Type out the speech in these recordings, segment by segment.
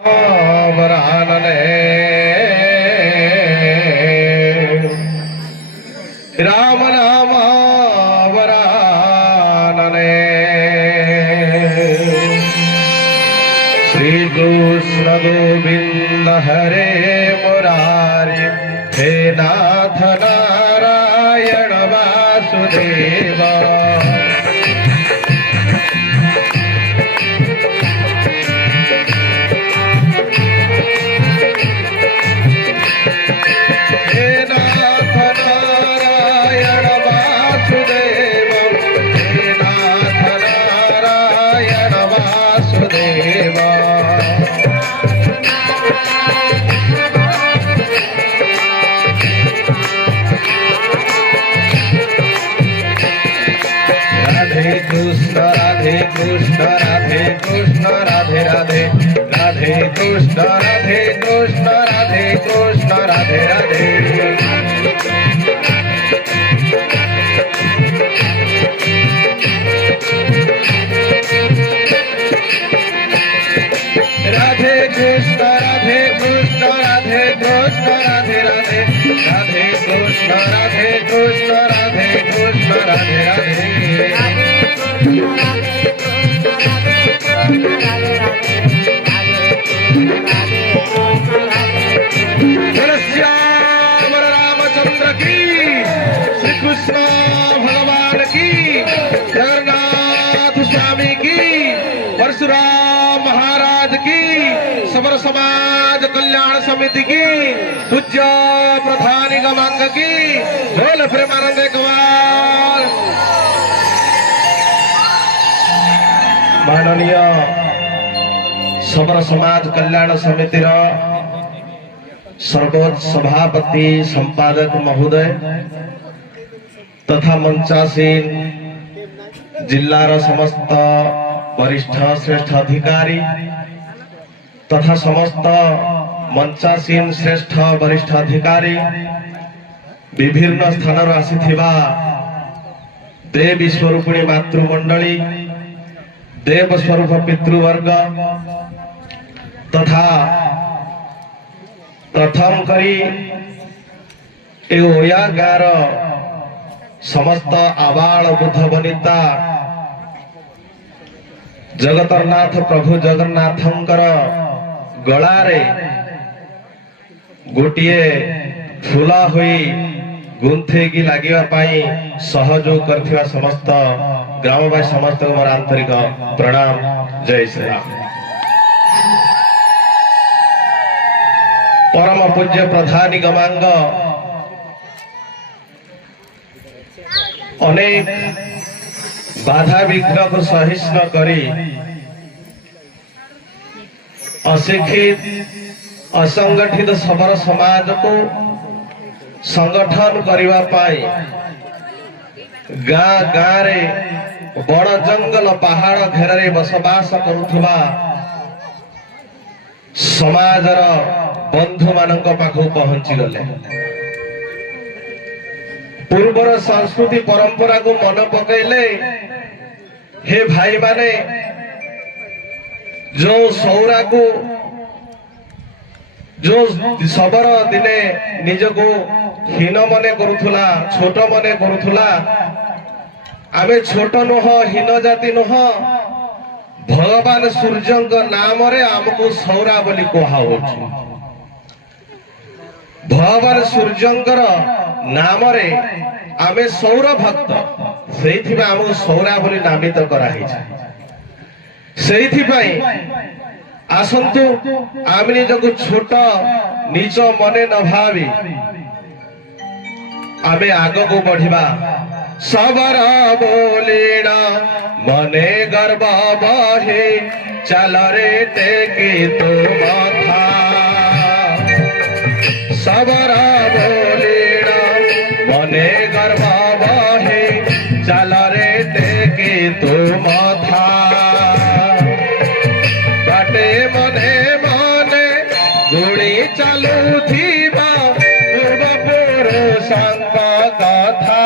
वरानने राम नाम वरानने श्री कृष्ण गोविंद हरे मुरारी हे नाथ नारायण वासुदेव कृष्ण राधे कृष्ण राधे राधे राधे कृष्ण राधे कृष्ण राधे कृष्ण राधे राधे राधे कृष्ण राधे कृष्ण राधे कृष्ण राधे राधे राधे कृष्ण राधे कृष्ण राधे कृष्ण राधे राधे रामचंद्र की श्री कृष्ण भगवान की जगन्नाथ स्वामी की परशुराम महाराज की समर समाज कल्याण समिति की पूज्य प्रधानी गमांग की बोल प्रेमानंद कमाल माननीय समर समाज कल्याण समिति सर्वोच्च सभापति संपादक महोदय तथा मंचासीन जिल्लार समस्त वरिष्ठ श्रेष्ठ अधिकारी तथा समस्त मंचासीन श्रेष्ठ वरिष्ठ अधिकारी विभिन्न स्थान आसीथिबा देवी स्वरूपिणी मातृमंडली देव स्वरूप पितृवर्ग तथा प्रथम करी ओया गार समस्त आबाल वृद्ध वनिता जगतरनाथ प्रभु जगन्नाथंकर गलारे गोटिए फुला हुई गुंथे की लागिवा पाई सहयोग करथिबा समस्त ग्रामवासी समस्त मोर आंतरिक प्रणाम जय श्री राम। परम पूज्य प्रधानी गमांग अनेक बाधा विघ्न को सहिष्णु करी अशिक्षित असंगठित समर समाज को संगठन करने पाई गाँ गाँ रे बड़ जंगल पहाड़ घेर बसवास करुवा समाजर बंधु मानक पाखु पहुंची गले पूर्वर संस्कृति परंपरा को मन पकईले हे भाई माने जो सौरा को जो सबर दिने निज को हीन मने करुथुला छोट मने करुथुला आमे छोट नुह हीन जाति नुह भगवान सूर्य नाम रे आमको सौरा बोली कहा होछि भगवान सूर्यंकर नाम रे आमे सौर भक्त सेइथि में आमको सौरा बोली नामित कराही सेइथि पई आसंतु आमे निजको छोट नीच मने न भावी आमे आगो को बढ़िबा सबर बोलीना मने गर्व बहे चल रे टेके तो माथा सबर बोलीना मने गर्व बहे चल रे टेके तो माथा बाटे मने मने गुड़ी चालू थीबा पूर्व पुरुषांक कथा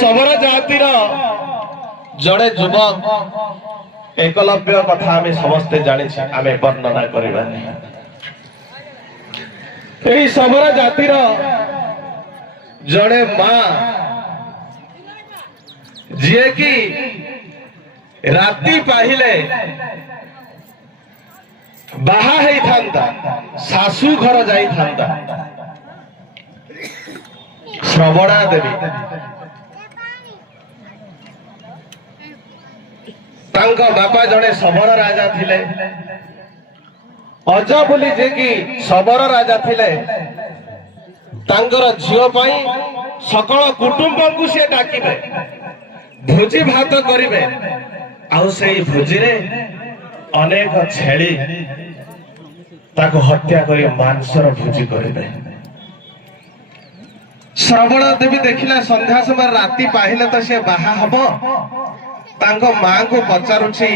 शबर जातिर जड़े युवक एकलव्य कथा आम समस्ते जानी आम वर्णना करवा शबर जातिर जड़े माँ जी कि राति पाहिले बाहा है थांता सासू घर जाई थांता श्रवणा देवी तांको बापा जड़े शबर राजा थिले अज बोली जे कि शबर राजा थिले तांकर झियो पाई सकल कुटुंब को से डाकिबे भोजी भात करिबे आउ सेई भोजी रे अनेक छेली ताको हत्या करी मांसर भोजी करिबे। श्रवण देवी देखिला संध्या समय राति पाहिले तो से बाहा हबो तांको मां को पचारुछि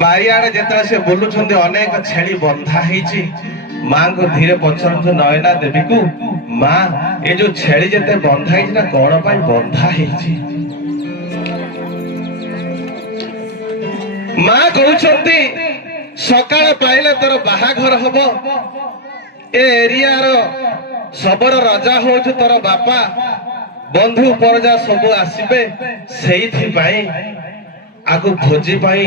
बारियाडे जेतले से बोलुछन्ती अनेक छेली बंधा हेछि मां को धीरे पचारुछ नयना देवी को मां ए जो छेली जेते बंधा हेछि ना कोन पई बंधा हेछि मां कहउछन्ती सकाळ पाइले तोर बाहाघर हबो ए एरिया रो शबर राजा होछ तोर बापा बंधु परजा सब आसीबे सेइथि पाई आकु भोजी पाई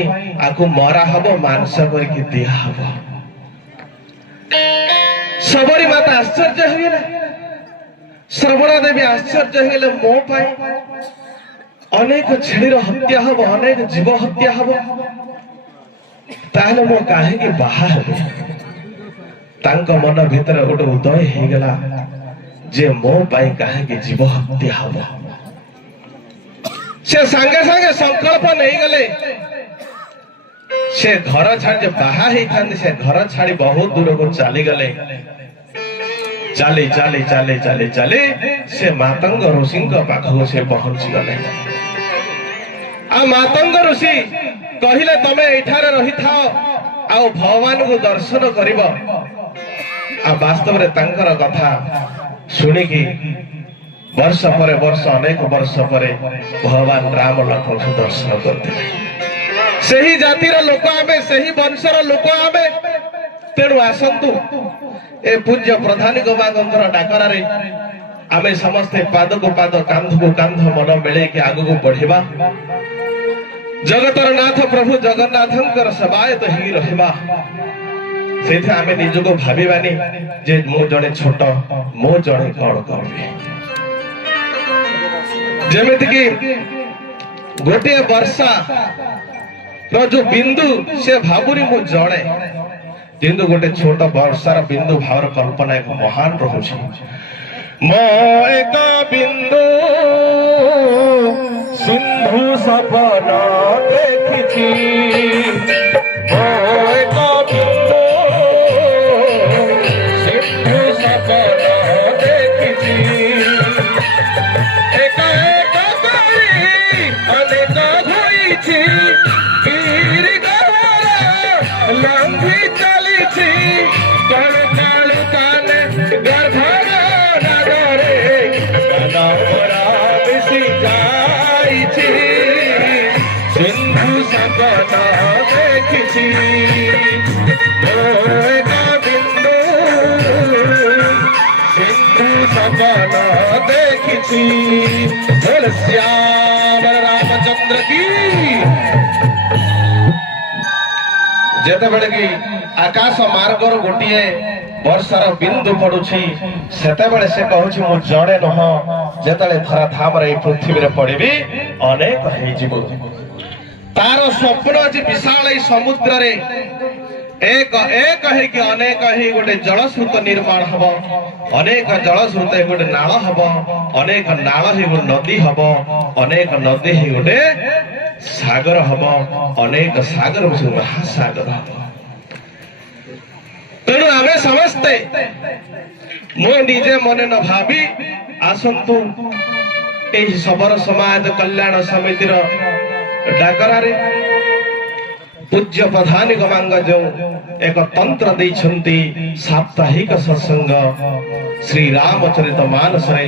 आकु मरा हबो मांस करके दिया हबो। सबरी माता आश्चर्य होइले श्रवणा देवी आश्चर्य होइले मो पाई अनेक छेलीर हत्या हबो अनेक जीव हत्या हबो ताहले मो काहे के बाहा हेबे तांको मन भीतर गोटे उदय हे गेला जे मो पाई काहे के जीव हत्या हबो से संगे संगे संकल्प नहीं गले से घर छाड़ जे बाहा हे थांदे से घर छाड़ी बहुत दूर को चली गले चली चली चली चली चली से मातंग ऋषि पाखक से पहुंची गले आ मातंग ऋषि कहिले तमे एठारे रही थाओ आ भगवान को दर्शन करिबो आ वास्तव रे तांकर कथा सुनी की वर्ष पर वर्ष अनेक वर्ष पर भगवान राम लक्ष्मण को दर्शन करते सही जातिर लोक आमे सही वंशर लोक आमे तेणु आसंतु ए पूज्य प्रधानी गोमांगर डाकरा रे आमे समस्ते पाद को पाद कांध को कांध मन मिले के आगु को बढ़िबा जगतर नाथ प्रभु जगन्नाथंकर सेवायत ही रहिबा सेथे आमे निजको भाबिबानी जे मो जणे छोट मो जणे कोन करबे जेमिति कि गोटे वर्षा रो जो बिंदु से भाबुरी मो जणे किंतु गोटे छोट वर्षार बिंदु भावर कल्पना एक महान रहुछि मो एक बिंदु सिंधु सपन देखिछि मो एक बिंदु सिंधु सपन देखिछि एक एक करी अनेक होइछि पीर गहरा लंघि चलिछि कण काल काने गर्भर नगरे कनपरा मिशि जाइछि सिंधु सपन देखिछि एक बिंदु सिंधु सपन देखिछि बोल श्याम रामचंद्र की जेते बेले की आकाश मार्गर गोटिए वर्षार बिंदु पड़ुछि सेते बेले से कहूछि मो जणे नह जेतले थरा धाम रे पृथ्वी रे पड़िबी अनेक हे जीव तार स्वप्न अछि विशाल ए समुद्र रे एक एक है कि अनेक ही गोटे जलस्रोत निर्माण हबो अनेक जलस्रोत गोटे नाल हबो अनेक नाल ही गोटे नदी हबो अनेक नदी ही गोटे सागर हबो अनेक सागर महासागर हबो तेणु आमे समस्ते मो निजे मने न भाबी आसंतु एही सबर समाज कल्याण समितिर डाकरा रे पूज्य प्रधानी गमांग जो एक तंत्र देइछन्ति साप्ताहिक सत्संग श्री रामचरित मानस रे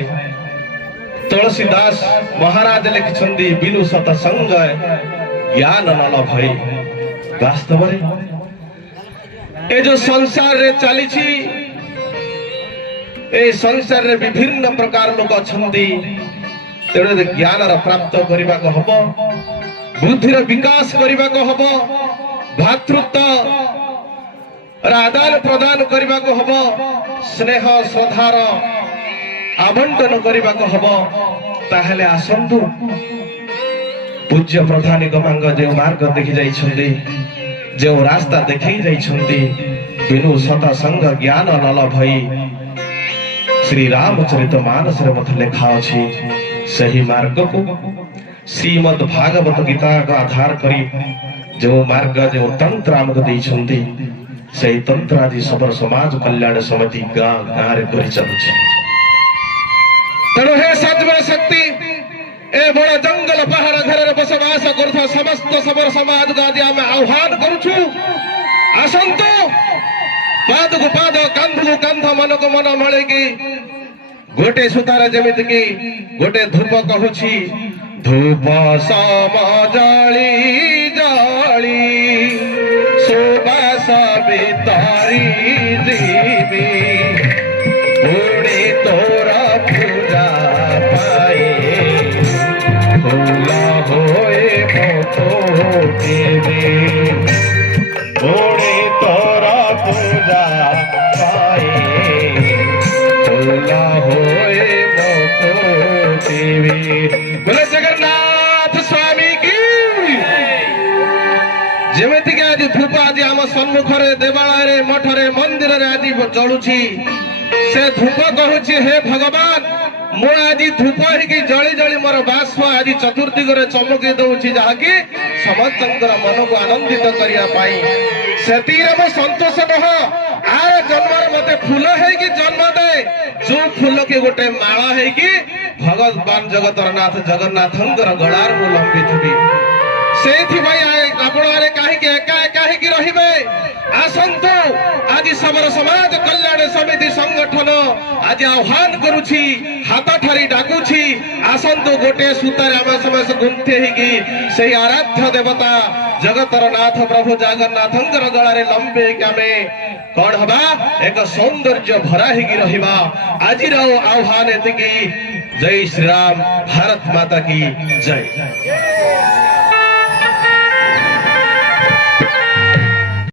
तुलसीदास महाराज लिखिछन्ति बिनु सतसंग ज्ञान न लभई। वास्तव में ए जो संसार रे चली ए संसार रे विभिन्न प्रकार लोक अछन्ति तेणु ज्ञान प्राप्त करने को हम बुद्धिर विकास करने को हम भातृत्व आदान प्रदान करने को हम स्नेह श्रद्धार आवंटन करने को हम ताहले आसंतु पूज्य प्रधानी गमांग जो मार्ग देखी जाइछन्ति जो रास्ता देखी जाइछन्ति बिनु सतसंग ज्ञान न लभई श्री रामचरित मानस रे मत लेखा अछि। सही मार्ग को श्रीमद् भागवत गीता का आधार करी जो मार्ग जो तंत्र आमको देइछन्ति सही तंत्र आदि सबर समाज कल्याण समिति गाँ गाँ रे करि चलुछि। तेणु हे सज्जन शक्ति ए बड़ जंगल पहाड़ घर बसवास करुवा समस्त सबर समाज को आज आम आह्वान करुछु आसंतु पाद को पाद कंध को कंध मन को मन मिलेगी गोटे सुतार जमित की गोटे धूप कहूछि धूप सम जली जली सुबास बितारी जीवी पुणी तोरा पूजा पाए भोला होए मोती पुणी तोरा पूजा पाए भोला होए मोती। बोले जगन्नाथ स्वामी की जेमिति कि आज धूप आज आम सम्मुख देवालय मठ मंदिर आज जलुछि से धूप कहूछि हे भगवान मु आज धूप ही जली जली मोर बाष्प आज चतुर्दिगरे चमकी दउछि जहाँकि समस्त मन को आनंदित करने से सतोष नह आर जन्म मत फूल है जन्म दे जो फूल के गोटे माला है भगवान जगतर नाथ जगन्नाथ गलार मु लंबी थी से कहीं एका एका रही आसंतु आज सबर समाज कल्याण समिति संगठन आज आह्वान करुछि हाथ ठारी डाकुछि आसंतु गोटे सूतार आम समस्त गुंथे ही आराध्य देवता जगतर नाथ प्रभु जगन्नाथ गलारे लंबे आमे कौन हवा एक सौंदर्य भरा ही रहिबा आज आह्वान एतिकी। जय श्री राम, भारत माता की जय।